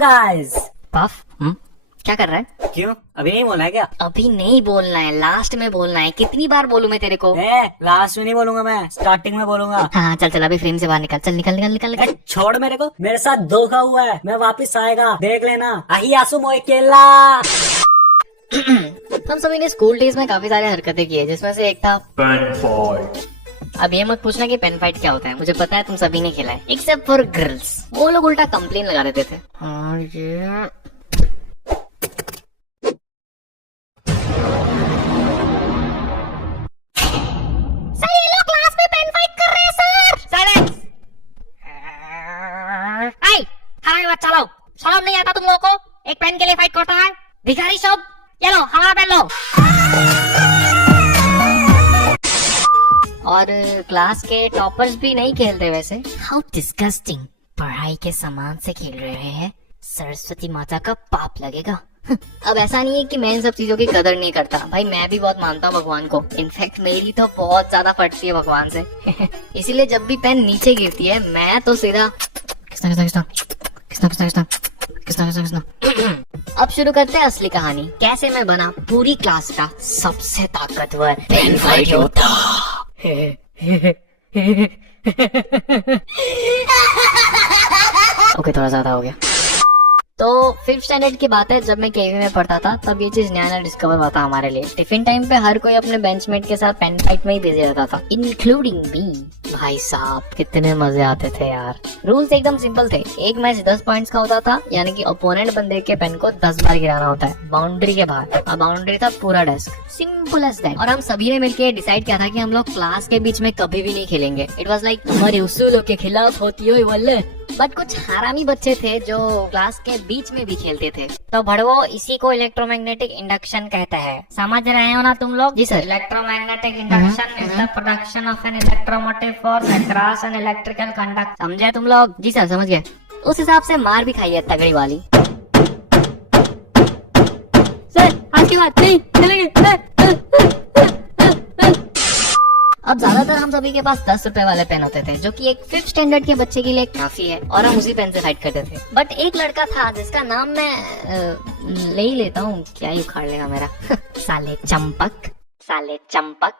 Guys. Puff क्या कर रहा है? क्यों अभी नहीं बोला है क्या? अभी नहीं बोलना है, लास्ट में बोलना है। कितनी बार बोलूं मैं तेरे को? लास्ट में नहीं बोलूंगा, मैं स्टार्टिंग में बोलूंगा। हाँ चल चल, अभी फ्रेम से बाहर निकल, चल निकल निकल निकल निकल। छोड़ मेरे को, मेरे साथ धोखा हुआ है, मैं वापस आएगा, देख लेना। आही आसू मोए केला। हम सभी ने स्कूल डेज में काफी सारे हरकतें की है, जिसमें से एक था पेन फाइट। अब ये मत पूछना कि पेन फाइट क्या होता है, मुझे पता है तुम सभी ने खेला है एक्सेप्ट फॉर गर्ल्स। वो लोग उल्टा कंप्लेन लगा देते थे। हाँ ये सर, ये लोग क्लास में पेन फाइट कर रहे हैं सर। साइलेंस। आई हमारे बात चलाओ, शर्म नहीं आता तुम लोगों को? एक पेन के लिए फाइट करता है भिखारी सब। ये लो हमारा पेन लो। और क्लास के टॉपर्स भी नहीं खेलते वैसे। हाउ डिस्गस्टिंग, पढ़ाई के सामान से खेल रहे हैं, सरस्वती माता का पाप लगेगा। अब ऐसा नहीं है कि मैं इन सब चीजों की कदर नहीं करता, भाई मैं भी बहुत मानता हूँ भगवान को। इनफैक्ट मेरी तो बहुत ज्यादा फटती है भगवान से। इसीलिए जब भी पेन नीचे गिरती है मैं तो सीधा किसना किसना किसना किसना किसना किसना किसना किसना किसना। अब शुरू करते हैं असली कहानी, कैसे मैं बना पूरी क्लास का सबसे ताकतवर पेन फाइट योद्धा। ओके थोड़ा ज्यादा हो गया। तो 5th स्टैंडर्ड की बात है, जब मैं केवी में पढ़ता था तब ये चीज नया नया डिस्कवर हुआ था हमारे लिए। टिफिन टाइम पे हर कोई अपने बेंचमेट के साथ पेन फाइट में ही बिजी रहता था, इंक्लूडिंग मी। भाई साहब कितने मजे आते थे यार। रूल्स एकदम सिंपल थे, एक मैच 10 पॉइंट्स का होता था, यानी कि ओपोनेंट बंदे के पेन को 10 बार गिराना होता है बाउंड्री के बाहर। अब बाउंड्री था पूरा डेस्क, सिंपल एज दैट। और हम सभी ने मिलकर डिसाइड किया था कि हम लोग क्लास के बीच में कभी भी नहीं खेलेंगे। इट वाज लाइक हमारे उसूलों के खिलाफ होती हो वल्ले। बट कुछ हरामी बच्चे थे जो क्लास के बीच में भी खेलते थे। तो भड़वो, इसी को इलेक्ट्रोमैग्नेटिक इंडक्शन कहते हैं, समझ रहे हो ना तुम लोग? जी sir. Electromagnetic induction is the production of an electromotive force across an electrical conductor. समझे तुम लोग? जी सर समझ गए। उस हिसाब से मार भी खाई है तगड़ी वाली। सर आज की बात नहीं चलेगी। अब ज्यादातर हम सभी के पास 10 रुपए वाले पेन होते थे, जो कि एक 5th स्टैंडर्ड के बच्चे के लिए काफी है, और हम उसी पेन से फाइट करते थे। बट एक लड़का था जिसका नाम मैं ले ही लेता हूँ, क्या ही उखाड़ लेगा मेरा। साले चंपक, साले चंपक।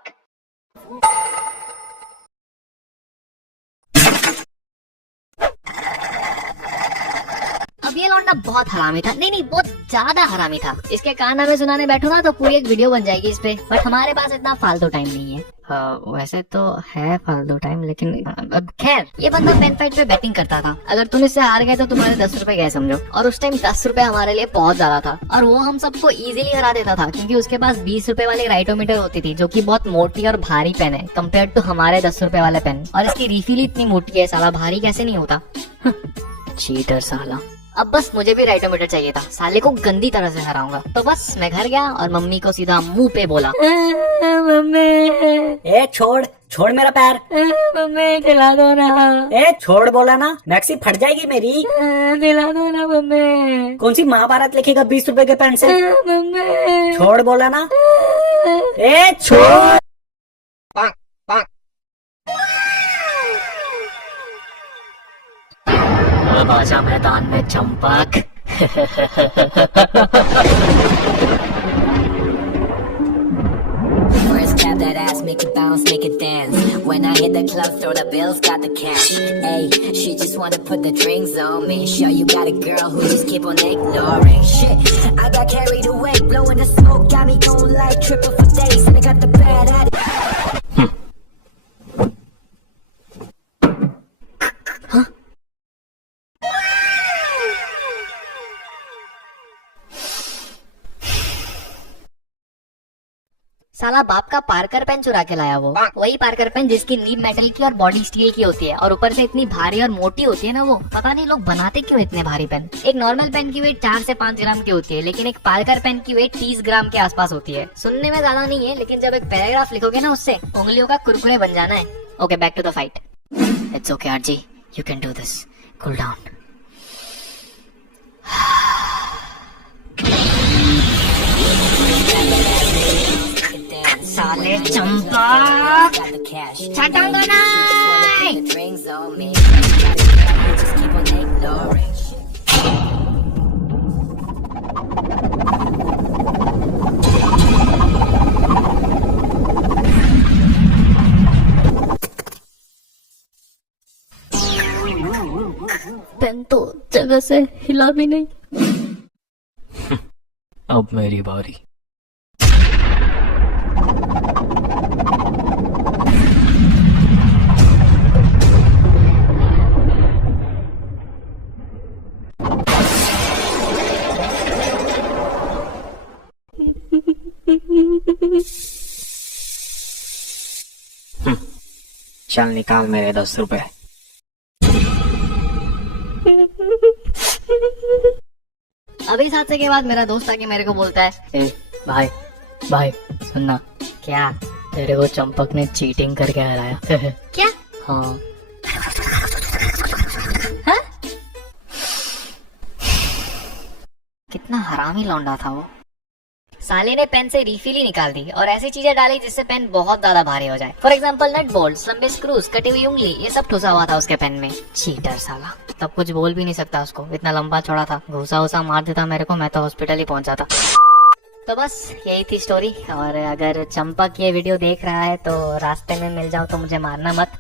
अब ये लौंडा बहुत हरामी था, नहीं बहुत ज्यादा हरामी था। इसके कारनामे सुनाने बैठो ना तो पूरी एक वीडियो बन जाएगी इस पे, बट हमारे पास इतना फालतू टाइम नहीं है। वैसे तो है फालतू टाइम, लेकिन अब खैर। ये बंदा पेन फाइट पे बैटिंग करता था, अगर तुम इससे हार गए तो तुम्हारे 10 रुपए गए समझो। और उस टाइम 10 रुपए हमारे लिए बहुत ज्यादा था, और वो हम सबको इजीली हरा देता था, क्योंकि उसके पास 20 रुपए वाली राइटोमीटर होती थी, जो कि बहुत मोटी और भारी पेन है कम्पेयर टू हमारे 10 रुपए वाले पेन। और इसकी रिफिल इतनी मोटी है, साला भारी कैसे नहीं होता। चीटर साला। अब बस मुझे भी राइटोमीटर चाहिए था, साले को गंदी तरह से हराऊंगा। तो बस मैं घर गया और मम्मी को सीधा मुंह पे बोला, मम्मी छोड़ छोड़ मेरा पैर, मम्मी खिला दो ना। छोड़ बोला ना, मैक्सी फट जाएगी मेरी। खिला दो ना मम्मी। कौन सी महाभारत लिखेगा 20 रुपए के पेन से? मम्मी छोड़ बोला ना। छोड़। बाजा मैदान में Champak. First grab that ass, make it bounce, make it dance. When I hit the club, throw the bills, got the cash. Hey, she just wanna put the drinks on me. Sure you got a girl who just keep on ignoring. Shit, I got carried away, blowing the smoke, got me going like triple for days, and I got the bad attitude. साला बाप का Parker pen चुरा के लाया वो, वही Parker pen जिसकी नीब metal की और बॉडी स्टील की होती है, और ऊपर से इतनी भारी और मोटी होती है ना वो। पता नहीं लोग बनाते क्यों इतने भारी पेन। एक नॉर्मल पेन की वेट 4 से 5 ग्राम की होती है, लेकिन एक पार्कर पेन की वेट 30 ग्राम के आसपास होती है। सुनने में ज्यादा नहीं है, लेकिन जब एक पैराग्राफ लिखोगे ना उससे उंगलियों का कुरकुरे बन जाना है। Okay back to the fight. It's okay RG, you can do this, cool down. साले चंपक, छटांगा नहीं। पेन तो जगह से हिला भी नहीं। अब मेरी बारी। चल निकाल मेरे 10 रुपए। अभी इस हादसे के बाद मेरा दोस्त आके मेरे को बोलता है, ए भाई भाई सुनना। क्या? तेरे को चंपक ने चीटिंग करके हराया। क्या? हाँ। हाँ? कितना हरामी लौंडा था वो। साले ने पेन से रिफिल ही निकाल दी और ऐसी चीजें डाली जिससे पेन बहुत ज्यादा भारी हो जाए। फॉर एग्जाम्पल नट बोल्ट, लंबे स्क्रूज, कटी हुई उंगली, ये सब ठुसा हुआ था उसके पेन में। चीटर साला। तब कुछ बोल भी नहीं सकता उसको, इतना लंबा चौड़ा था। घूसा उसा मार देता मेरे को, मैं तो हॉस्पिटल ही पहुंचा था। तो बस यही थी स्टोरी। और अगर चंपक ये वीडियो देख रहा है तो रास्ते में मिल जाओ तो मुझे मारना मत।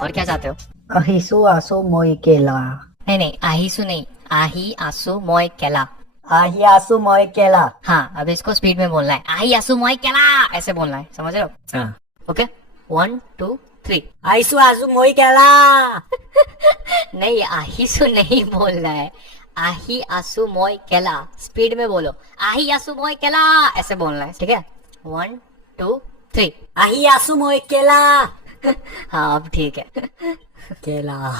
और क्या चाहते हो? अहिसु आसु मोई केला। नहीं, आहिसु नहीं, आही आसू मोय केला। आही आसु मोई केला। हाँ, अब इसको स्पीड में बोलना है। आही आसू मोय केला, ऐसे बोलना है, समझ रहे हो? हाँ। ओके, 1 2 3। आहिसु आसु मोई केला। नहीं, आहिसु नहीं बोलना है, आही आसू मोय केला। स्पीड में बोलो, आही आसू मोय केला, ऐसे बोलना है, ठीक है? 1 2 3। आही आसु मोई केला। हाँ, अब ठीक है। केला।